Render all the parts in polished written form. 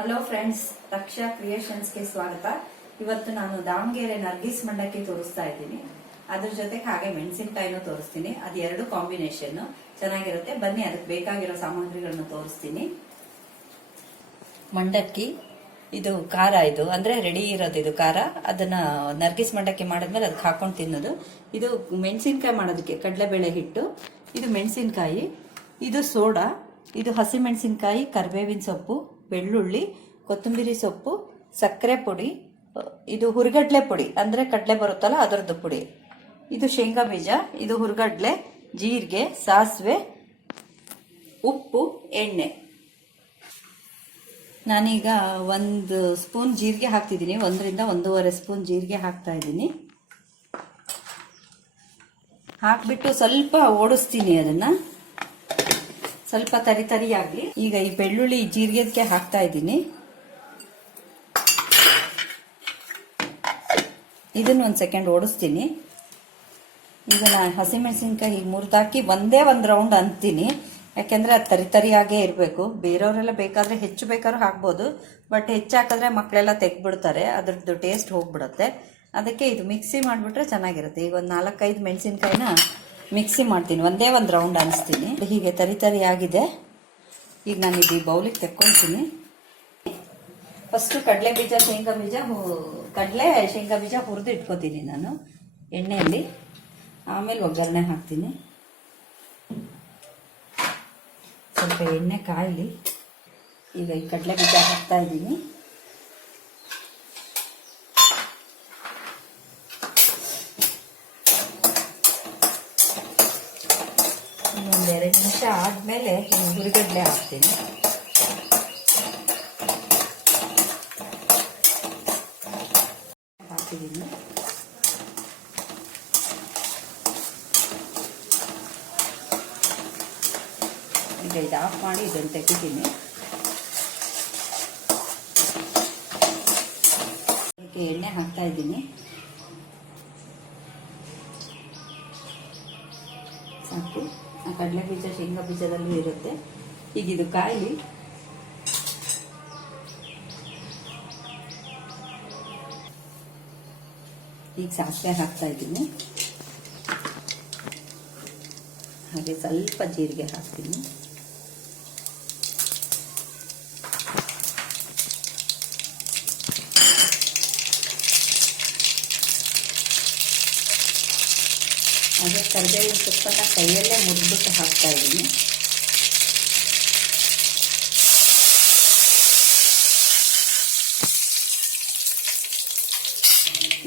Hello friends, ರಕ್ಷಾ ಕ್ರಿಯೇಷನ್ಸ್ಗೆ ಸ್ವಾಗತ. ಇವತ್ತು ನಾನು ದಾವಣಗೆರೆ ನರ್ಗಿಸ್ ಮಂಡಕ್ಕಿ ತೋರಿಸ್ತಾ ಇದ್ದೀನಿ. ಅದ್ರ ಜೊತೆಗೆ ಹಾಗೆ ಮೆಣಸಿನಕಾಯಿನೂ ತೋರಿಸ್ತೀನಿ. ಅದು ಎರಡು ಕಾಂಬಿನೇಷನ್ ಚೆನ್ನಾಗಿರುತ್ತೆ. ಬನ್ನಿ, ಅದಕ್ಕೆ ಬೇಕಾಗಿರೋ ಸಾಮಗ್ರಿಗಳನ್ನ ತೋರಿಸ್ತೀನಿ. ಮಂಡಕ್ಕಿ ಇದು ಖಾರ, ಇದು ಅಂದ್ರೆ ರೆಡಿ ಇರೋದು ಇದು ಖಾರ. ಅದನ್ನ ನರ್ಗಿಸ್ ಮಂಡಕ್ಕಿ ಮಾಡಿದ್ಮೇಲೆ ಅದಕ್ಕೆ ಹಾಕೊಂಡು ತಿನ್ನೋದು. ಇದು ಮೆಣಸಿನಕಾಯಿ ಮಾಡೋದಕ್ಕೆ ಕಡಲೆಬೇಳೆ ಹಿಟ್ಟು, ಇದು ಮೆಣಸಿನಕಾಯಿ, ಇದು ಸೋಡಾ, ಇದು ಹಸಿ ಮೆಣಸಿನಕಾಯಿ, ಕರಿಬೇವಿನ ಸೊಪ್ಪು, ಬೆಳ್ಳುಳ್ಳಿ, ಕೊತ್ತಂಬರಿ ಸೊಪ್ಪು, ಸಕ್ಕರೆ ಪುಡಿ, ಇದು ಹುರಿಗಡ್ಲೆ ಪುಡಿ ಅಂದ್ರೆ ಕಡಲೆ ಬರುತ್ತಲ್ಲ ಅದರದ್ದು ಪುಡಿ, ಇದು ಶೇಂಗಾ ಬೀಜ, ಇದು ಹುರಿಗಡ್ಲೆ, ಜೀರಿಗೆ, ಸಾಸಿವೆ, ಉಪ್ಪು, ಎಣ್ಣೆ. ನಾನೀಗ 1 ಸ್ಪೂನ್ ಜೀರಿಗೆ ಹಾಕ್ತಿದ್ದೀನಿ. 1 ರಿಂದ 1.5 ಸ್ಪೂನ್ ಜೀರಿಗೆ ಹಾಕ್ತಾ ಇದ್ದೀನಿ. ಹಾಕ್ಬಿಟ್ಟು ಸ್ವಲ್ಪ ಓಡಿಸ್ತೀನಿ, ಅದನ್ನ ಸ್ವಲ್ಪ ತರಿ ಆಗ್ಲಿ. ಈಗ ಈ ಬೆಳ್ಳುಳ್ಳಿ ಜೀರಿಗೆಗೆ ಹಾಕ್ತಾ ಇದ್ದೀನಿ. ಇದನ್ನ 1 ಸೆಕೆಂಡ್ ಓಡಿಸ್ತೀನಿ. ಈಗ ನಾನು ಹಸಿಮೆಣಸಿನ್ಕಾಯಿ ಹೀಗೆ ಮುರಿದಾಕಿ ಒಂದೇ 1 ರೌಂಡ್ ಅಂತೀನಿ, ಯಾಕೆಂದ್ರೆ ಅದು ತರಿಯಾಗೇ ಇರಬೇಕು. ಬೇರೆಯವರೆಲ್ಲ ಬೇಕಾದ್ರೆ ಹೆಚ್ಚು ಬೇಕಾದ್ರೂ ಹಾಕ್ಬೋದು, ಬಟ್ ಹೆಚ್ಚು ಹಾಕಿದ್ರೆ ಮಕ್ಕಳೆಲ್ಲ ತೆಗ್ಬಿಡ್ತಾರೆ, ಅದ್ರದ್ದು ಟೇಸ್ಟ್ ಹೋಗ್ಬಿಡುತ್ತೆ. ಅದಕ್ಕೆ ಇದು ಮಿಕ್ಸಿ ಮಾಡಿಬಿಟ್ರೆ ಚೆನ್ನಾಗಿರುತ್ತೆ. ಈಗ ಒಂದು 4-5 ಮೆಣಸಿನ್ಕಾಯಿನ ಮಿಕ್ಸಿ ಮಾಡ್ತೀನಿ, ಒಂದೇ 1 ರೌಂಡ್ ಅನಿಸ್ತೀನಿ. ಹೀಗೆ ತರಿ ಆಗಿದೆ. ಈಗ ನಾನು ಇದು ಬೌಲಿಗೆ ತೆಕ್ಕೊಳ್ತೀನಿ. ಫಸ್ಟು ಕಡಲೆ ಬೀಜ, ಶೇಂಗಾ ಬೀಜ, ಕಡಲೆ ಶೇಂಗಾ ಬೀಜ ಹುರಿದು ಇಟ್ಕೋತೀನಿ ನಾನು ಎಣ್ಣೆಯಲ್ಲಿ. ಆಮೇಲೆ ಒಗ್ಗರಣೆ ಹಾಕ್ತೀನಿ. ಸ್ವಲ್ಪ ಎಣ್ಣೆ ಕಾಯಲಿ. ಈಗ ಈ ಕಡಲೆ ಬೀಜ ಹಾಕ್ತಾ ಇದ್ದೀನಿ. ಇನ್ನೊಂದು 2 ನಿಮಿಷ ಆದಮೇಲೆ ಹುರಿಗಡ್ಲೆ ಹಾಕ್ತೀನಿ. ಹಾಕಿದ್ದೀನಿ. ಈಗ ಇದು ಆಫ್ ಮಾಡಿ ಇದನ್ನು ತೆಗಿತೀನಿ. ಇದಕ್ಕೆ ಎಣ್ಣೆ ಹಾಕ್ತಾ ಇದ್ದೀನಿ. ಸಾಕು. ಆ ಕಡಲೆ ಬೀಜ ಶೇಂಗಾ ಬೀಜದಲ್ಲೂ ಇರುತ್ತೆ. ಈಗ ಇದು ಕಾಯಿಲಿ. ಈಗ ಸಾಸಿವೆ ಹಾಕ್ತಾ ಇದ್ದೀನಿ. ಹಾಗೆ ಸ್ವಲ್ಪ ಜೀರಿಗೆ ಹಾಕ್ತೀನಿ. ಹಾಗೆ ಕರಿಬೇವಿನ ಸೊಪ್ಪನ್ನ ಕೈಯಲ್ಲೇ ಮುರಿದ್ಬಿಟ್ಟು ಹಾಕ್ತಾ ಇದ್ದೀನಿ.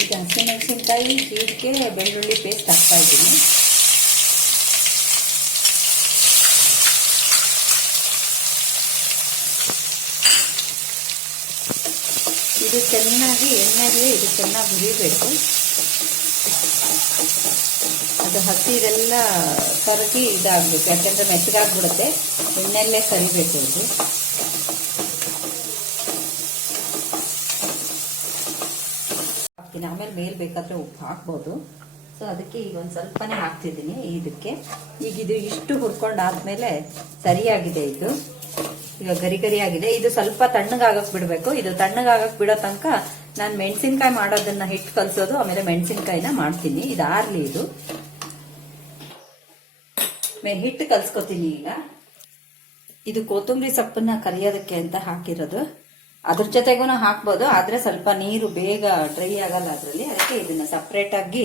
ಈಗ ಹಸಿಮೆಣಸಿನ್ಕಾಯಿ, ಜೀರಿಗೆ, ಬೆಳ್ಳುಳ್ಳಿ ಪೇಸ್ಟ್ ಹಾಕ್ತಾ ಇದ್ದೀನಿ. ಇದು ಚೆನ್ನಾಗಿ ಎಣ್ಣೆಯಲ್ಲಿ ಇದು ಚೆನ್ನಾಗಿ ಹುರಿಬೇಕು. ಅದು ಹಸಿ ಇದೆಲ್ಲ ಕರಗಿ ಇದಾಗಬೇಕು, ಯಾಕೆಂದ್ರೆ ಮೆತ್ತಗಾಗ್ಬಿಡುತ್ತೆ. ಎಣ್ಣೆಲ್ಲೇ ಕರಿಬೇಕು ಇದು. ಹಾಕ್ತೀನಿ. ಆಮೇಲೆ ಮೇಲೆ ಬೇಕಾದ್ರೆ ಉಪ್ಪು ಹಾಕ್ಬೋದು. ಸೊ ಅದಕ್ಕೆ ಈಗ ಒಂದು ಸ್ವಲ್ಪನೇ ಹಾಕ್ತಿದ್ದೀನಿ ಇದಕ್ಕೆ. ಈಗ ಇದು ಇಷ್ಟು ಹುರ್ಕೊಂಡಾದ್ಮೇಲೆ ಸರಿಯಾಗಿದೆ. ಇದು ಈಗ ಗರಿ ಆಗಿದೆ. ಇದು ಸ್ವಲ್ಪ ತಣ್ಣಗಾಗಕ್ ಬಿಡಬೇಕು. ಇದು ತಣ್ಣಗಾಗಕ್ ಬಿಡೋ ತನಕ ನಾನು ಮೆಣಸಿನ್ಕಾಯಿ ಮಾಡೋದನ್ನ ಹಿಟ್ಟು ಕಲಸೋದು, ಆಮೇಲೆ ಮೆಣಸಿನ್ಕಾಯಿನ ಮಾಡ್ತೀನಿ. ಇದು ಆರ್ಲಿ. ಇದು ಹಿಟ್ಟು ಕಲ್ಸ್ಕೊತೀನಿ. ಈಗ ಇದು ಕೊತ್ತಂಬರಿ ಸೊಪ್ಪನ್ನ ಕರಿಯೋದಕ್ಕೆ ಅಂತ ಹಾಕಿರೋದು. ಅದ್ರ ಜೊತೆಗೂ ಹಾಕ್ಬೋದು, ಆದ್ರೆ ಸ್ವಲ್ಪ ನೀರು ಬೇಗ ಡ್ರೈ ಆಗಲ್ಲ ಅದರಲ್ಲಿ. ಅದಕ್ಕೆ ಇದನ್ನ ಸಪ್ರೇಟ್ ಆಗಿ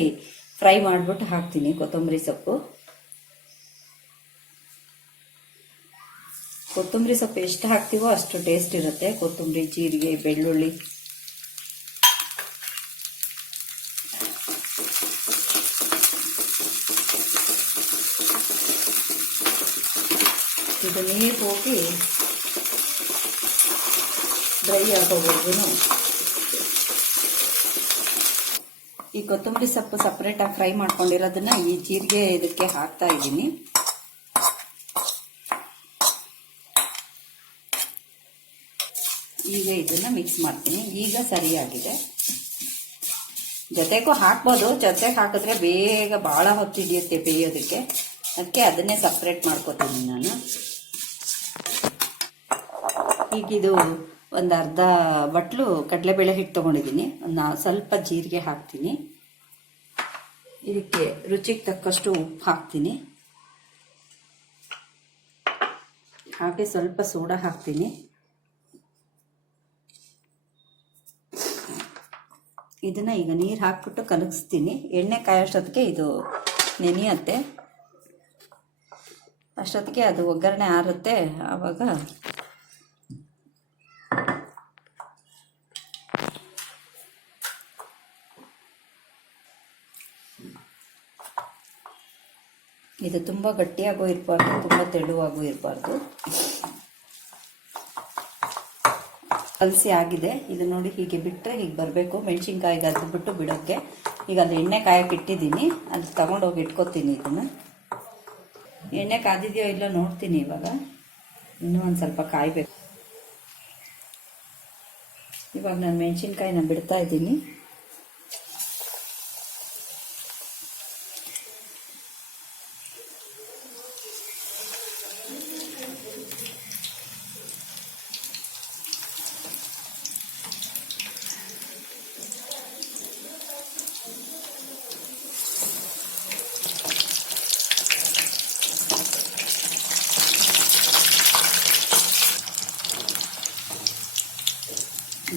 ಫ್ರೈ ಮಾಡ್ಬಿಟ್ಟು ಹಾಕ್ತೀನಿ ಕೊತ್ತಂಬರಿ ಸೊಪ್ಪು. ಕೊತ್ತಂಬರಿ ಸೊಪ್ಪು ಎಷ್ಟು ಹಾಕ್ತೀವೋ ಅಷ್ಟು ಟೇಸ್ಟ್ ಇರುತ್ತೆ. ಕೊತ್ತಂಬರಿ, ಜೀರಿಗೆ, ಬೆಳ್ಳುಳ್ಳಿ. ಇದು ನೀರು ಹೋಗಿ ಡ್ರೈ ಆಗೋವರೆಗೂ ಈ ಕೊತ್ತಂಬರಿ ಸೊಪ್ಪು ಸಪ್ರೇಟ್ ಆಗಿ ಫ್ರೈ ಮಾಡ್ಕೊಂಡಿರೋದನ್ನ ಈ ಜೀರಿಗೆ ಇದಕ್ಕೆ ಹಾಕ್ತಾ ಇದ್ದೀನಿ. ಈಗ ಇದನ್ನ ಮಿಕ್ಸ್ ಮಾಡ್ತೀನಿ. ಈಗ ಸರಿಯಾಗಿದೆ. ಜೊತೆಗೂ ಹಾಕ್ಬೋದು, ಜೊತೆಗೆ ಹಾಕಿದ್ರೆ ಬೇಗ ಬಹಳ ಹೊತ್ತು ಹಿಡಿಯುತ್ತೆ ಬೇಯೋದಕ್ಕೆ. ಅದಕ್ಕೆ ಅದನ್ನೇ ಸಪ್ರೇಟ್ ಮಾಡ್ಕೋತೀನಿ ನಾನು. ಈಗಿದು ಒಂದು ಅರ್ಧ ಬಟ್ಲು ಕಡಲೆಬೇಳೆ ಹಿಟ್ಟು ತೊಗೊಂಡಿದ್ದೀನಿ. ಸ್ವಲ್ಪ ಜೀರಿಗೆ ಹಾಕ್ತೀನಿ. ಇದಕ್ಕೆ ರುಚಿಗೆ ತಕ್ಕಷ್ಟು ಉಪ್ಪು ಹಾಕ್ತೀನಿ. ಹಾಗೆ ಸ್ವಲ್ಪ ಸೋಡಾ ಹಾಕ್ತೀನಿ. ಇದನ್ನು ಈಗ ನೀರು ಹಾಕ್ಬಿಟ್ಟು ಕಲಗಿಸ್ತೀನಿ. ಎಣ್ಣೆ ಕಾಯೋಷ್ಟೊತ್ತಿಗೆ ಇದು ನೆನೆಯುತ್ತೆ. ಅಷ್ಟೊತ್ತಿಗೆ ಅದು ಒಗ್ಗರಣೆ ಆರುತ್ತೆ. ಆವಾಗ ಇದು ತುಂಬ ಗಟ್ಟಿಯಾಗೂ ಇರಬಾರ್ದು, ತುಂಬ ತೆಳುವಾಗೂ ಇರಬಾರ್ದು. ಕಲಸಿ ಆಗಿದೆ. ಇದು ನೋಡಿ ಹೀಗೆ ಬಿಟ್ಟರೆ ಹೀಗೆ ಬರಬೇಕು. ಮೆಣಸಿನ್ಕಾಯಿಗೆ ಅದು ಬಿಟ್ಟು ಬಿಡೋಕ್ಕೆ. ಈಗ ಅದು ಎಣ್ಣೆ ಕಾಯಕ್ಕೆ ಇಟ್ಟಿದ್ದೀನಿ. ಅದು ತಗೊಂಡೋಗಿ ಇಟ್ಕೊತೀನಿ. ಇದನ್ನು ಎಣ್ಣೆ ಕಾದಿದೆಯೋ ಇಲ್ಲ ನೋಡ್ತೀನಿ. ಇವಾಗ ಇನ್ನೂ ಒಂದು ಸ್ವಲ್ಪ ಕಾಯಬೇಕು. ಇವಾಗ ನಾನು ಮೆಣಸಿನ್ಕಾಯಿನ ಬಿಡ್ತಾ ಇದ್ದೀನಿ.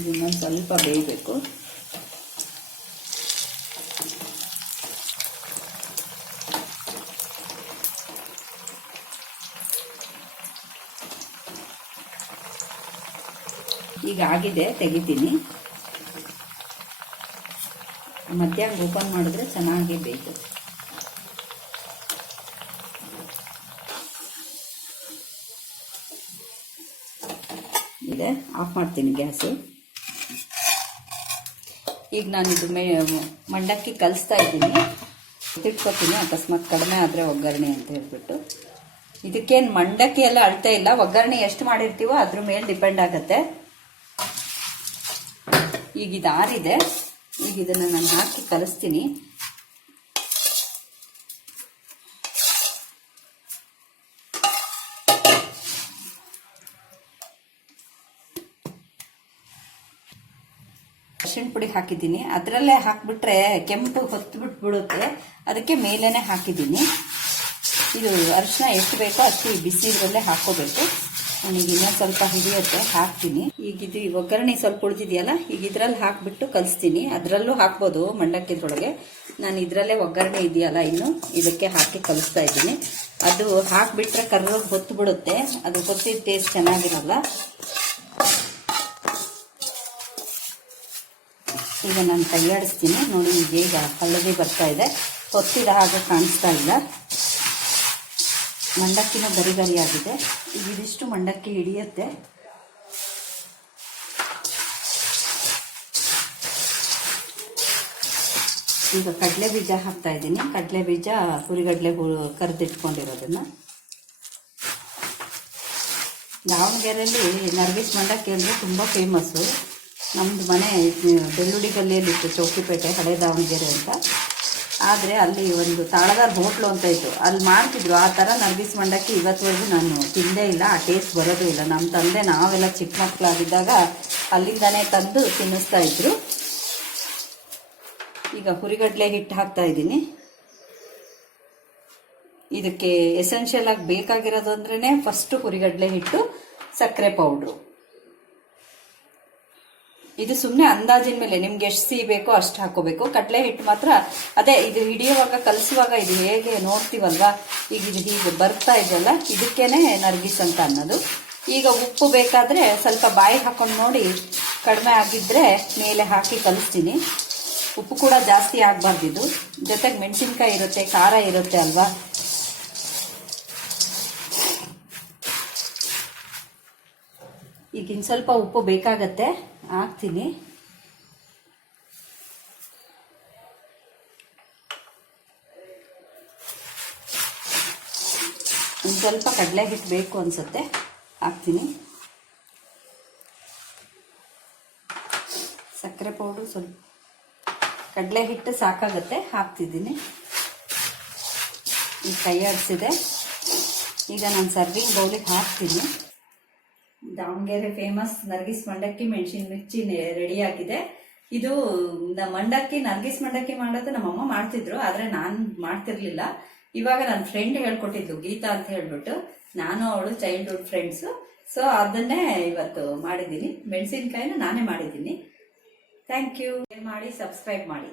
ಇನ್ನೊಂದು ಸ್ವಲ್ಪ ಬೇಯಬೇಕು. ಈಗ ಆಗಿದೆ, ತೆಗಿತೀನಿ. ಮಧ್ಯಾಹ್ನ ಓಪನ್ ಮಾಡಿದ್ರೆ ಚೆನ್ನಾಗಿ ಬೇಯ್ತು. ಇದೆ, ಆಫ್ ಮಾಡ್ತೀನಿ ಗ್ಯಾಸು. ಈಗ ನಾನು ಇದು ಮಂಡಕ್ಕಿ ಕಲಿಸ್ತಾ ಇದ್ದೀನಿ. ತಿಳ್ಕೊತೀನಿ, ಅಕಸ್ಮಾತ್ ಕಡಿಮೆ ಆದರೆ ಒಗ್ಗರಣೆ ಅಂತ ಹೇಳ್ಬಿಟ್ಟು. ಇದಕ್ಕೇನು ಮಂಡಕ್ಕಿ ಎಲ್ಲ ಅಳತೆ ಇಲ್ಲ. ಒಗ್ಗರಣೆ ಎಷ್ಟು ಮಾಡಿರ್ತೀವೋ ಅದ್ರ ಮೇಲೆ ಡಿಪೆಂಡ್ ಆಗುತ್ತೆ. ಈಗ ಇದು ಆರಿದೆ. ಈಗ ಇದನ್ನು ನಾನು ಹಾಕಿ ಕಲಿಸ್ತೀನಿ. ಅರಿಶಿಣ ಪುಡಿ ಹಾಕಿದ್ದೀನಿ. ಅದರಲ್ಲೇ ಹಾಕಿಬಿಟ್ರೆ ಕೆಂಪು ಹೊತ್ತು ಬಿಟ್ಬಿಡುತ್ತೆ. ಅದಕ್ಕೆ ಮೇಲೇನೆ ಹಾಕಿದ್ದೀನಿ. ಇದು ಅರಿಶಿನ ಎಷ್ಟು ಬೇಕೋ ಅಷ್ಟು ಬಿಸಿ ಇದರಲ್ಲೇ ಹಾಕ್ಕೋಬೇಕು. ನನಗೆ ಇನ್ನೊಂದು ಸ್ವಲ್ಪ ಹಿಡಿಯುತ್ತೆ, ಹಾಕ್ತೀನಿ. ಈಗ ಇದು ಒಗ್ಗರಣೆ ಸ್ವಲ್ಪ ಉಳಿದಿದೆಯಲ್ಲ, ಈಗ ಇದರಲ್ಲಿ ಹಾಕಿಬಿಟ್ಟು ಕಲಿಸ್ತೀನಿ. ಅದರಲ್ಲೂ ಹಾಕ್ಬೋದು ಮಂಡಕ್ಕಿದ್ರೊಳಗೆ. ನಾನು ಇದರಲ್ಲೇ ಒಗ್ಗರಣೆ ಇದೆಯಲ್ಲ ಇನ್ನು, ಇದಕ್ಕೆ ಹಾಕಿ ಕಲಿಸ್ತಾ ಇದ್ದೀನಿ. ಅದು ಹಾಕಿಬಿಟ್ರೆ ಕರ್ರೋಗಿ ಹೊತ್ತು ಬಿಡುತ್ತೆ. ಅದು ಹೊತ್ತಿದ ಟೇಸ್ಟ್ ಚೆನ್ನಾಗಿರಲ್ಲ. ಈಗ ನಾನು ಕೈಯಾಡಿಸ್ತೀನಿ. ನೋಡಿ ಈಗ ಹಳದಿ ಬರ್ತಾ ಇದೆ. ಹೊತ್ತಿದ ಹಾಗೆ ಕಾಣಿಸ್ತಾ ಇಲ್ಲ. ಮಂಡಕ್ಕಿನೂ ಗರಿ ಗರಿಯಾಗಿದೆ. ಇದಿಷ್ಟು ಮಂಡಕ್ಕಿ ಹಿಡಿಯುತ್ತೆ. ಈಗ ಕಡಲೆ ಬೀಜ ಹಾಕ್ತಾ ಇದ್ದೀನಿ. ಕಡಲೆ ಬೀಜ ಹುರಿಗಡಲೆ ಕರೆದಿಟ್ಕೊಂಡಿರೋದನ್ನ. ದಾವಣಗೆರೆಯಲ್ಲಿ ನರ್ಗಿಸ್ ಮಂಡಕ್ಕಿ ಅಂದರೆ ತುಂಬ ಫೇಮಸ್ಸು. ನಮ್ಮದು ಮನೆ ಬೆಳ್ಳುಳ್ಳಿ ಗಲ್ಲಿಯಲ್ಲಿತ್ತು, ಚೌಕಿಪೇಟೆ, ಹಳೆ ದಾವಣಗೆರೆ ಅಂತ. ಆದರೆ ಅಲ್ಲಿ ಒಂದು ತಾಳದಾರ್ ಹೋಟ್ಲು ಅಂತ ಇತ್ತು, ಅಲ್ಲಿ ಮಾಡ್ತಿದ್ರು. ಆ ಥರ ನರ್ಗಿಸ್ ಮಂಡಕ್ಕಿ ಇವತ್ತುವರೆಗೂ ನಾನು ತಿಂದೇ ಇಲ್ಲ. ಆ ಟೇಸ್ಟ್ ಬರೋದು ಇಲ್ಲ. ನಮ್ಮ ತಂದೆ ನಾವೆಲ್ಲ ಚಿಕ್ಕ ಮಕ್ಕಳಾಗಿದ್ದಾಗ ಅಲ್ಲಿಂದನೇ ತಂದು ತಿನ್ನಿಸ್ತಾ ಇದ್ರು. ಈಗ ಹುರಿಗಡಲೆ ಹಿಟ್ಟು ಹಾಕ್ತಾ ಇದ್ದೀನಿ. ಇದಕ್ಕೆ ಎಸೆನ್ಷಿಯಲ್ ಆಗಿ ಬೇಕಾಗಿರೋದು ಅಂದ್ರೇ ಫಸ್ಟು ಹುರಿಗಡಲೆ ಹಿಟ್ಟು, ಸಕ್ಕರೆ ಪೌಡ್ರು. ಇದು ಸುಮ್ಮನೆ ಅಂದಾಜಿನ ಮೇಲೆ ನಿಮ್ಗೆ ಎಷ್ಟು ಸಿಹಿ ಬೇಕೋ ಅಷ್ಟು ಹಾಕೋಬೇಕು. ಕಡಲೆ ಹಿಟ್ಟು ಮಾತ್ರ ಅದೇ ಇದು ಹಿಡಿಯುವಾಗ ಕಲಸುವಾಗ ಇದು ಹೇಗೆ ನೋಡ್ತೀವಲ್ವಾ, ಈಗ ಇದು ಹೀಗೆ ಬರ್ತಾ ಇದೆಯಲ್ಲ, ಇದಕ್ಕೇನೆ ನರ್ಗಿಸ್ ಅಂತ ಅನ್ನೋದು. ಈಗ ಉಪ್ಪು ಬೇಕಾದರೆ ಸ್ವಲ್ಪ ಬಾಯಿ ಹಾಕೊಂಡು ನೋಡಿ, ಕಡಿಮೆ ಆಗಿದ್ರೆ ಮೇಲೆ ಹಾಕಿ ಕಲಿಸ್ತೀನಿ. ಉಪ್ಪು ಕೂಡ ಜಾಸ್ತಿ ಆಗಬಾರ್ದಿದ್ದು. ಜೊತೆಗೆ ಮೆಣಸಿನ್ಕಾಯಿ ಇರುತ್ತೆ, ಖಾರ ಇರುತ್ತೆ ಅಲ್ವಾ. ಈಗ ಇನ್ನು ಸ್ವಲ್ಪ ಉಪ್ಪು ಬೇಕಾಗತ್ತೆ, ಹಾಕ್ತೀನಿ. ಒಂದು ಸ್ವಲ್ಪ ಕಡಲೆ ಹಿಟ್ಟು ಬೇಕು ಅನ್ಸುತ್ತೆ, ಹಾಕ್ತೀನಿ. ಸಕ್ಕರೆ ಪೌಡ್ರು ಸ್ವಲ್ಪ, ಕಡಲೆ ಹಿಟ್ಟು ಸಾಕಾಗತ್ತೆ, ಹಾಕ್ತಿದ್ದೀನಿ. ಈಗ ಕೈ ಆಡಿಸಿದೆ. ಈಗ ನಾನು ಸರ್ವಿಂಗ್ ಬೌಲಿಗೆ ಹಾಕ್ತೀನಿ. ದಾವಣಗೆರೆ ಫೇಮಸ್ ನರ್ಗಿಸ್ ಮಂಡಕ್ಕಿ ಮೆಣಸಿನ ಮಿರ್ಚಿ ರೆಡಿ ಆಗಿದೆ. ಇದು ಮಂಡಕ್ಕಿ ನರ್ಗಿಸ್ ಮಂಡಕ್ಕಿ ಮಾಡೋದು ನಮ್ಮಮ್ಮ ಮಾಡ್ತಿದ್ರು, ಆದ್ರೆ ನಾನ್ ಮಾಡ್ತಿರ್ಲಿಲ್ಲ. ಇವಾಗ ನನ್ನ ಫ್ರೆಂಡ್ ಹೇಳ್ಕೊಟ್ಟಿದ್ಲು, ಗೀತಾ ಅಂತ ಹೇಳ್ಬಿಟ್ಟು. ನಾನು ಅವಳು ಚೈಲ್ಡ್ಹುಡ್ ಫ್ರೆಂಡ್ಸ್. ಸೊ ಅದನ್ನೇ ಇವತ್ತು ಮಾಡಿದ್ದೀನಿ. ಮೆಣಸಿನ್ಕಾಯಿನ ನಾನೇ ಮಾಡಿದ್ದೀನಿ. Thank you. ಮಾಡಿ ಸಬ್ಸ್ಕ್ರೈಬ್ ಮಾಡಿ.